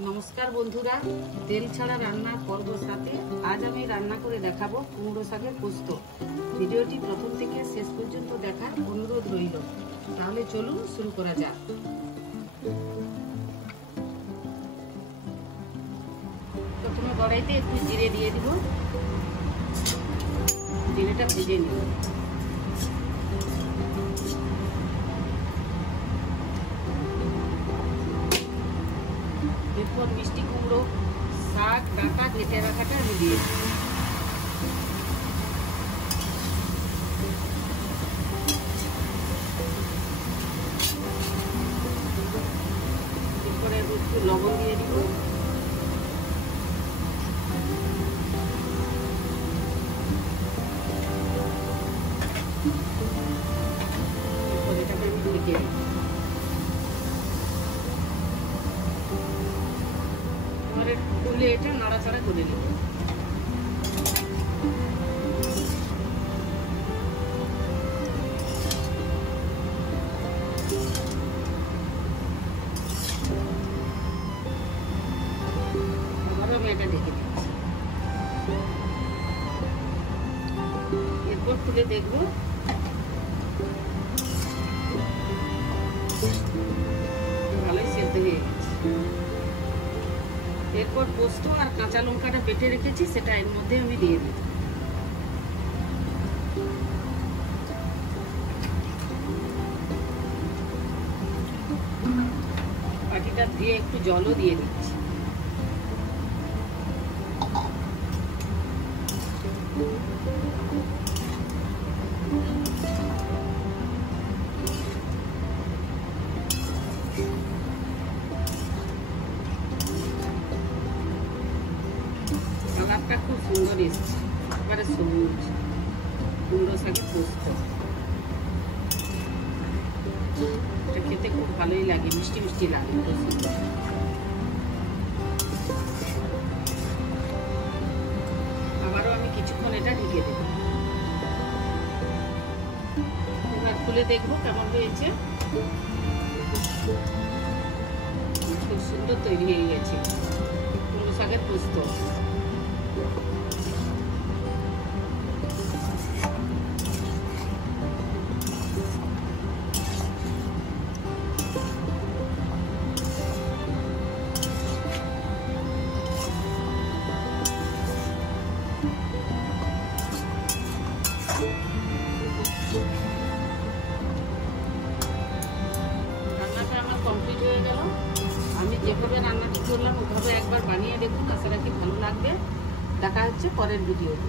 नमस्कार बंधुरा तेल छाड़ा रान्नार पर्व साथे आज आमी रान्ना करे देखाबो कुमड़ो शाकेर पोस्तो। भिडियोटी प्रथम थेके शेष पर्यन्त देखार अनुरोध रइल। ताहले चलुन शुरू करा जाक। प्रथमे कड़ाइते एकटु जिरे दिए दिब, जिरेटा भेजे निब। एरपर मिष्टि कुमड़ो शाक डाटा केटे राखाटा आमि दिए एरपर एकटु लवण दिए দিব। एरपर এটাকে আমি ঢেকে দিই। তুলে এটা নাড়াচাড়া করে নিব। আবার আমি এটা ঢেকে দিচ্ছি। এরপর তুলে দেখব ভালোই সেদ্ধ হয়ে গেছে। এরপর পোস্ত আর কাঁচা লঙ্কাটা বেটে রেখেছি সেটা এর মধ্যে আমি দিয়ে দিই। বাটিটা দিয়ে একটু জলও দিয়ে দিচ্ছি। কালারটা খুব সুন্দর এসছে, একেবারে সবুজ কুমড়ো শাকের পোস্ত। এটা খেতে খুব ভালোই লাগে, মিষ্টি মিষ্টি লাগে। আবারও আমি কিছুক্ষণ এটা ঢেকে দেব। এবার খুলে দেখবো কেমন হয়েছে। খুব সুন্দর তৈরি হয়ে গেছে কুমড়ো শাকের পোস্ত। রান্নাটা আমার কমপ্লিট হয়ে গেল। আমি যেভাবে রান্নাটি করলাম ওভাবে একবার বানিয়ে দেখুন, আশা রাখি ভালো লাগবে। দেখা হচ্ছে পরের ভিডিওতে।